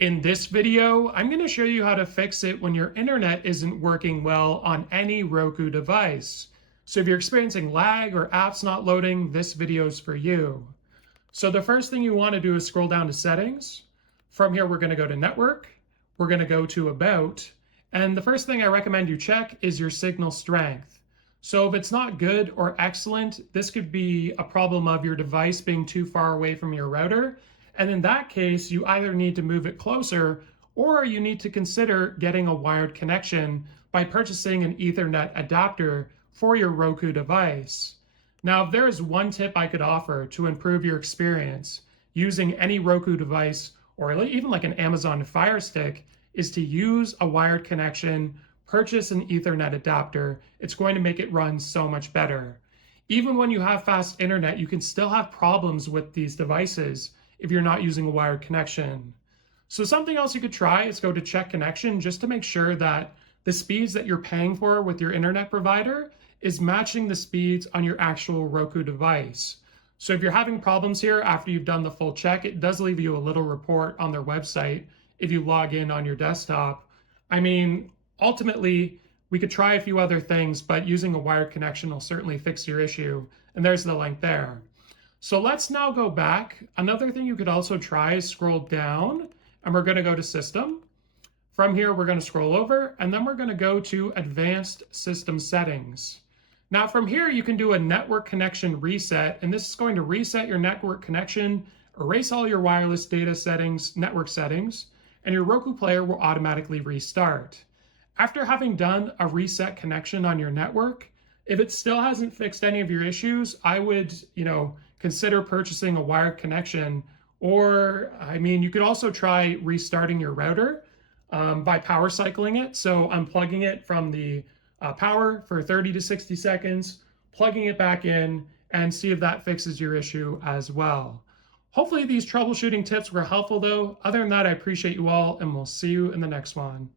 In this video, I'm going to show you how to fix it when your internet isn't working well on any Roku device. So if you're experiencing lag or apps not loading, this video is for you. So the first thing you want to do is scroll down to settings. From here, we're going to go to network. We're going to go to about. And the first thing I recommend you check is your signal strength. So if it's not good or excellent, this could be a problem of your device being too far away from your router. And in that case, you either need to move it closer or you need to consider getting a wired connection by purchasing an Ethernet adapter for your Roku device. Now, if there is one tip I could offer to improve your experience using any Roku device or even like an Amazon Fire Stick, is to use a wired connection, purchase an Ethernet adapter. It's going to make it run so much better. Even when you have fast internet, you can still have problems with these devices if you're not using a wired connection. So something else you could try is go to check connection just to make sure that the speeds that you're paying for with your internet provider is matching the speeds on your actual Roku device. So if you're having problems here after you've done the full check, it does leave you a little report on their website if you log in on your desktop. I mean, ultimately, we could try a few other things, but using a wired connection will certainly fix your issue. And there's the link there. So let's now go back. Another thing you could also try is scroll down, and we're going to go to System. From here, we're going to scroll over, and then we're going to go to Advanced System Settings. Now from here, you can do a network connection reset, and this is going to reset your network connection, erase all your wireless data settings, network settings, and your Roku player will automatically restart. After having done a reset connection on your network, if it still hasn't fixed any of your issues, I would, consider purchasing a wired connection. Or, you could also try restarting your router by power cycling it. So unplugging it from the power for 30 to 60 seconds, plugging it back in, and see if that fixes your issue as well. Hopefully these troubleshooting tips were helpful though. Other than that, I appreciate you all, and we'll see you in the next one.